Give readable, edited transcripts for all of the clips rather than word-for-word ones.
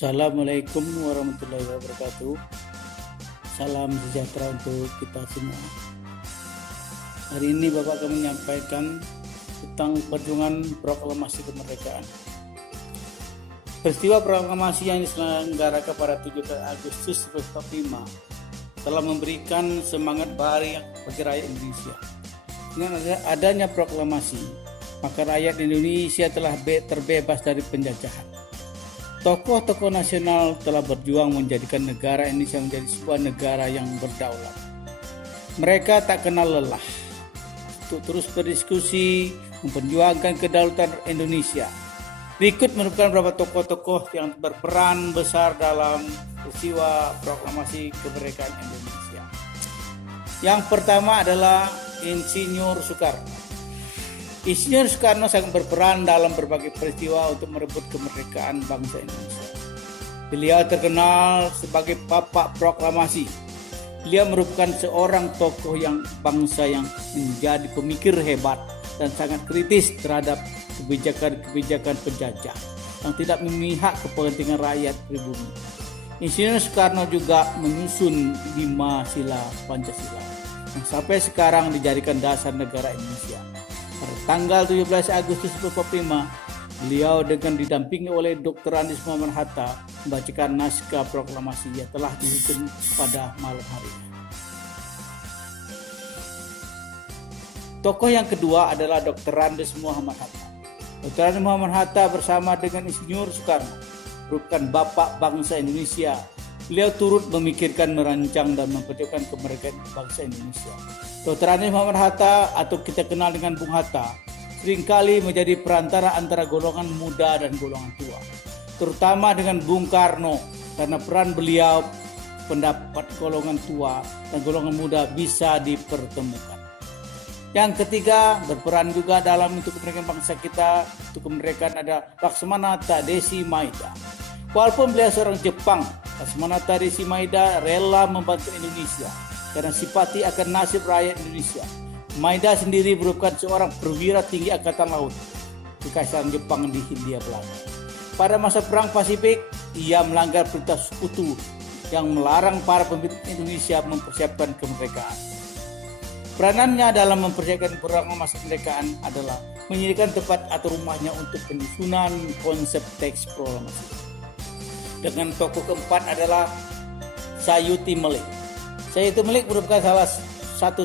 Assalamualaikum warahmatullahi wabarakatuh. Salam sejahtera untuk kita semua. Hari ini Bapak akan menyampaikan tentang perjuangan proklamasi kemerdekaan. Peristiwa proklamasi yang diselenggarakan pada 17 Agustus 1945 telah memberikan semangat baru bagi rakyat Indonesia. Dengan adanya proklamasi, maka rakyat Indonesia telah terbebas dari penjajahan. Tokoh-tokoh nasional telah berjuang menjadikan negara Indonesia menjadi sebuah negara yang berdaulat. Mereka tak kenal lelah untuk terus berdiskusi memperjuangkan kedaulatan Indonesia. Berikut merupakan beberapa tokoh-tokoh yang berperan besar dalam peristiwa proklamasi kemerdekaan Indonesia. Yang pertama adalah Insinyur Soekarno. Insinyur Soekarno sangat berperan dalam berbagai peristiwa untuk merebut kemerdekaan bangsa Indonesia. Beliau terkenal sebagai Bapak Proklamasi. Beliau merupakan seorang tokoh yang bangsa yang menjadi pemikir hebat dan sangat kritis terhadap kebijakan-kebijakan penjajah yang tidak memihak kepentingan rakyat pribumi. Insinyur Soekarno juga menyusun 5 sila Pancasila yang sampai sekarang dijadikan dasar negara Indonesia. Pada tanggal 17 Agustus 1945, beliau dengan didampingi oleh Dr. Andes Muhammad Hatta membacakan naskah proklamasi yang telah disusun pada malam harinya. Tokoh yang kedua adalah Dr. Andes Muhammad Hatta. Dr. Andes Muhammad Hatta bersama dengan Insinyur Soekarno merupakan Bapak bangsa Indonesia. Beliau turut memikirkan, merancang, dan memperjuangkan kemerdekaan bangsa Indonesia. Dr. Andes Muhammad Hatta atau kita kenal dengan Bung Hatta seringkali menjadi perantara antara golongan muda dan golongan tua, terutama dengan Bung Karno, karena peran beliau pendapat golongan tua dan golongan muda bisa dipertemukan. Yang ketiga, berperan juga dalam untuk kemerdekaan bangsa kita, untuk kemerdekaan ada Laksamana Tadesi Maeda. Walaupun beliau seorang Jepang, Laksamana Tadesi Maeda rela membantu Indonesia karena simpati akan nasib rakyat Indonesia. Maeda sendiri merupakan seorang perwira tinggi angkatan laut Kekaisaran Jepang di Hindia Belanda. Pada masa Perang Pasifik, ia melanggar perintah Sekutu yang melarang para pemimpin Indonesia mempersiapkan kemerdekaan. Peranannya dalam mempersiapkan proklamasi kemerdekaan adalah menyediakan tempat atau rumahnya untuk penyusunan konsep teks proklamasi. Dengan tokoh keempat adalah Sayuti Melik. Sayuti Melik merupakan salah satu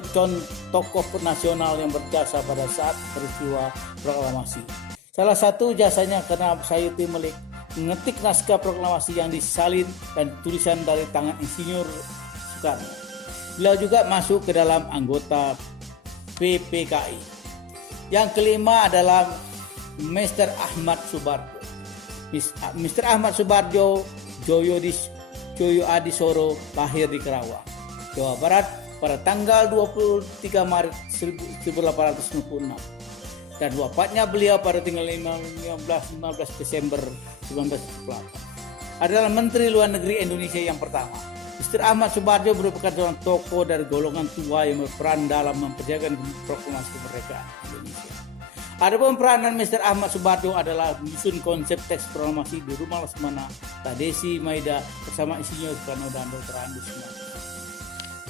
tokoh nasional yang berjasa pada saat peristiwa proklamasi. Salah satu jasanya karena Sayuti Melik mengetik naskah proklamasi yang disalin dan tulisan dari tangan Insinyur Soekarno. Beliau juga masuk ke dalam anggota PPKI. Yang kelima adalah Mr. Ahmad Subarjo. Mr. Ahmad Subarjo Joyo Adisoro lahir di Karawang, Jawa Barat pada tanggal 23 Maret 1896 dan wafatnya beliau pada tanggal 15 Desember 1948. Adalah Menteri Luar Negeri Indonesia yang pertama. Mr. Ahmad Subarjo merupakan seorang tokoh dari golongan tua yang berperan dalam memperjuangkan proklamasi kemerdekaan Indonesia. Adapun peranan Mr. Ahmad Subarjo adalah menyusun konsep teks proklamasi di Rumah Laksamana Tadesi Maeda bersama Insinyur Soekarno dan Dr. Andes Muhammad.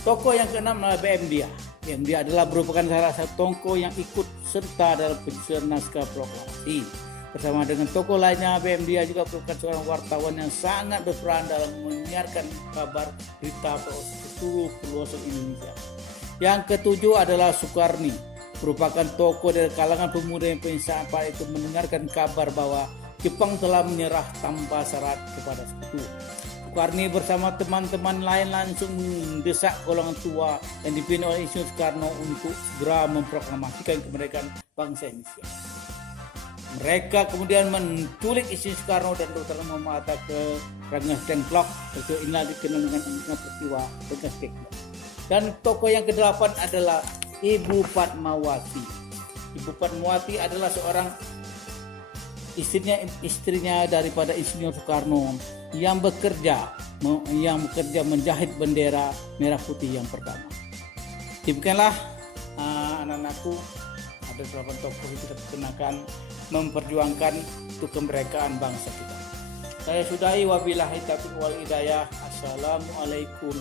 Tokoh yang keenam adalah BM Dia. BM Dia adalah merupakan salah satu tokoh yang ikut serta dalam penyusunan naskah proklamasi. Bersama dengan tokoh lainnya, BM Dia juga merupakan seorang wartawan yang sangat berperan dalam menyiarkan kabar berita ke seluruh pelosok Indonesia. Yang ketujuh adalah Soekarni, merupakan tokoh dari kalangan pemuda yang pada itu mendengarkan kabar bahwa Jepang telah menyerah tanpa syarat kepada Sekutu. Soekarni bersama teman-teman lain langsung mendesak golongan tua yang dipimpin oleh Insinyur Soekarno untuk segera memproklamasikan kemerdekaan bangsa Indonesia. Mereka kemudian menculik Insinyur Soekarno dan Dr. Muhammad Hatta ke Rengas Dengklok. Inilah dikenal dengan peristiwa Rengas Dengklok. Dan tokoh yang kedelapan adalah Ibu Fatmawati. Ibu Fatmawati adalah seorang istrinya daripada Insinyur Soekarno yang bekerja menjahit bendera merah putih yang pertama. Demikianlah anak-anakku, ada 8 tokoh yang kita perkenalkan memperjuangkan untuk kemerdekaan bangsa kita. Saya sudahi, wabillahi taufiq wal hidayah. Assalamualaikum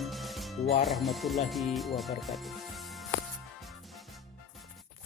warahmatullahi wabarakatuh.